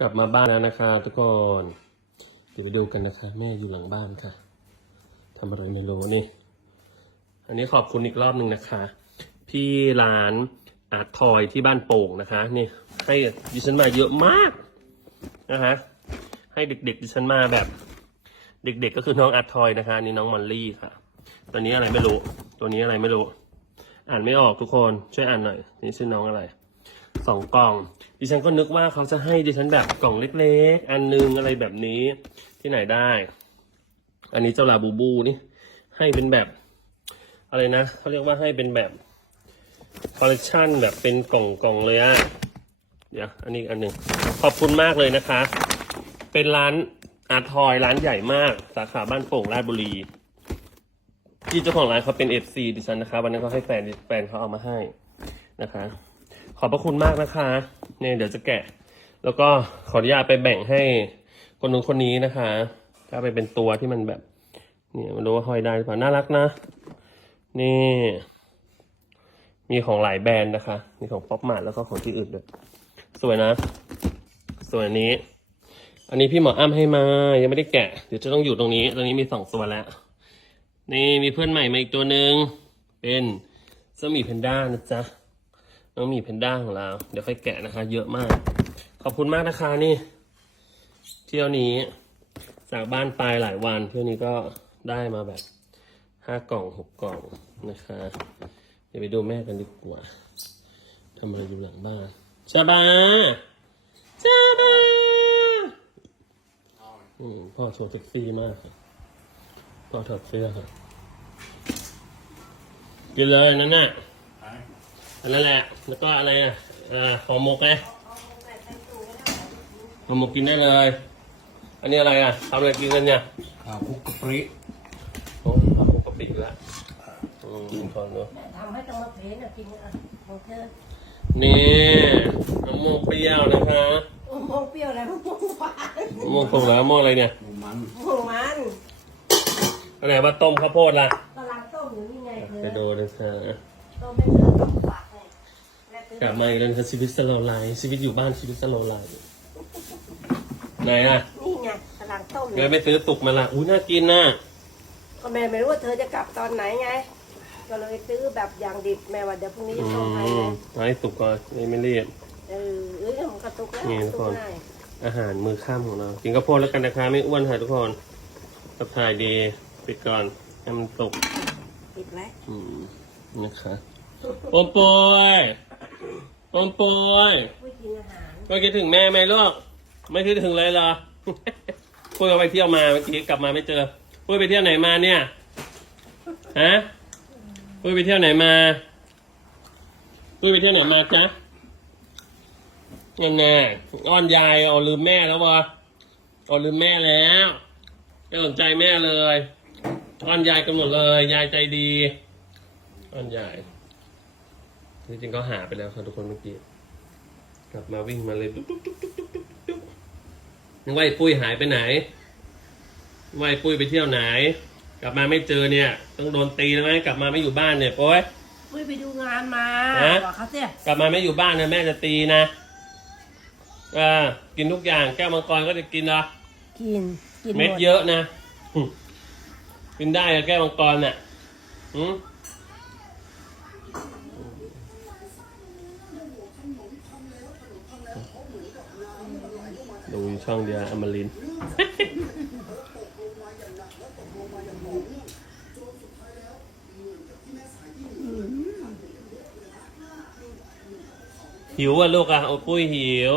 กลับมาบ้านแล้วนะคะ ทุกคน เดี๋ยวไปดูกันนะคะ แม่อยู่หลังบ้านค่ะทำอะไรไม่รู้นี่ อันนี้ขอบคุณอีกรอบหนึ่งนะคะ พี่ร้านอาร์ตทอยที่บ้านโป่งนะคะ นี่ให้ดิฉันมาเยอะมากนะคะ ให้เด็กๆดิฉันมาแบบ เด็กๆก็คือน้องอาร์ตทอยนะคะนี่น้องมอลลี่ค่ะ ตัวนี้อะไรไม่รู้ ตัวนี้อะไรไม่รู้ อ่านไม่ออกทุกคนช่วยอ่านหน่อยนี่ชื่อน้องอะไรสองกล่อง ดิฉันก็นึกว่าเขาจะให้ดิฉันแบบกล่องเล็ก ๆ อันนึงอะไรแบบนี้ที่ไหนได้ อันนี้เจ้าลาบูบูนี่ ให้เป็นแบบ อะไรนะเขาเรียกว่าให้เป็นแบบคอลเลคชันแบบเป็นกล่องกล่องๆเลยอะเดี๋ยวอันนี้อันหนึ่งขอบคุณมากเลยนะคะ เป็นร้านอาทอยร้านใหญ่มาก สาขาบ้านโป่งราชบุรีที่เจ้าของร้านเขาเป็นเอฟซีดิฉันนะคะ วันนั้นเขาให้แฟนแฟนเขาเอามาให้นะคะ ขอบพระคุณมากนะคะเนี่ยเดี๋ยวจะแกะ แล้วก็ขออนุญาตไปแบ่งให้คนนู้นคนนี้นะคะ ถ้าไปเป็นตัวที่มันแบบเนี่ยมันรู้ว่าห้อยได้หรือเปล่าน่ารักนะ นี่ มีของหลายแบรนด์นะคะ มีของป๊อปมาร์แล้วก็ของที่อื่นด้วย สวยนะส่วนนี้ อันนี้พี่หมออ้ำให้มา ยังไม่ได้แกะ เดี๋ยวจะต้องอยู่ตรงนี้ ตรงนี้มีสองตัวแล้ว นี่มีเพื่อนใหม่มาอีกตัวหนึ่ง เป็นเจ้าหมีแพนด้านะจ๊ะ น้องหมีแพนด้าของเราเดี๋ยวค่อยแกะนะคะ เยอะมาก ขอบคุณมากนะคะนี่ เที่ยวนี้จากบ้านไปหลายวัน เที่ยวนี้ก็ได้มาแบบห้ากล่องหกกล่องนะคะ เดี๋ยวไปดูแม่กันดีกว่าทำอะไรอยู่หลังบ้านชาบาชาบาอืมพ่อโชว์เซ็กซี่มากค่ะพ่อถอดเสื้อค่ะกินเลยนั่นน่ะ อันนั้นแหละแล้วก็อะไรอะอ่าห่อหมกไงห่อหมกกินได้เลย อันนี้อะไรอะทำอะไรกินกันเนี่ยข้าวคลุกกะปริโอ้ห่อหมกกะปิละอืมขอเนอะทำให้ต้องมาเพนอะกินอะของเธอนี่มะม่วงเปรี้ยวนะคะมะม่วงเปรี้ยวอะไรมะม่วงหวานมะม่วงตรงแล้วมะม่วงอะไรเนี่ยหมูมันมะม่วงมันอันไหนมาต้มข้าวโพดล่ะกำลังต้มอยู่นี่ไงเธอไปดูนะคะต้มไม่เธอต้มฝากเลยแม่ซื้อ กลับมาอีกแล้วนะคะชีวิตสโลว์ไลฟ์ชีวิตอยู่บ้านชีวิตสโลว์ไลฟ์ไหนอะนี่ไงกำลังต้มอเดี๋ยยู่วไปซื้อตุกมาละอุ้ยน่ากินน่ะก็แม่ไม่รู้ว่าเธอจะกลับตอนไหนไง ก็เลยซื้อแบบอย่างดิบแม่ว่าเดี๋ยวพรุ่งนี้อืจะต้มให้มไงเอาให้ตุกก่อนนี่ไม่รีบ เออเอ้ยมันกระตุกแล้วนี่กทุระกตุคกนง่ายอาหารมือข้ามของเรากินข้าวโพดแล้วกันนะคะไม่อ้วนค่ะทุกคนสับถ่ายดีปิดก่อนให้มันตกปิดแล้วอืมนะคะโอมปอย โอมปอยไม่กินอาหารก็คิดถึงแม่ไหมลูกไม่คิดถึงเลยเหรอปุ้ยเอาไปเที่ยวมาเมื่อกี้กลับมาไม่เจอปุ้ยไปเที่ยวไหนมาเนี่ยฮะปุ้ยไปเที่ยวไหนมาปุ้ยไปเที่ยวไหนมาจ๊ะนั่นแน่อ้อนยายเอาลืมแม่แล้ววะเอาลืมแม่แล้วไม่สนใจแม่เลยอ้อนยายกันหมดเลย ยายใจดีอ้อนยาย จริงๆก็หาไปแล้วครับทุกคนเมื่อกี้กลับมาวิ่งมาเลยดุ๊กดุ๊กดุ๊กดุ๊กดุ๊กดุ๊กดุ๊กนึกว่าไอ้ปุ้ยหายไปไหนว่าไอ้ปุ้ยไปเที่ยวไหน กลับมาไม่เจอเนี่ย ต้องโดนตีแล้วไหมกลับมาไม่อยู่บ้านเนี่ยโอ้ย ปุ้ยไปดูงานมาฮะ บอกเขาสียกลับมาไม่อยู่บ้านเนะแม่จะตีนะเออกินทุกอย่างแก้วมังกรก็จะกินนะกิน กินหเม็ดดเยอะนะหึกินได้อะแก้วมังกรน่ะหืม ดูช่องเดียวอมรินหิวอะลูกอะ โอ้ปุ้ยหิว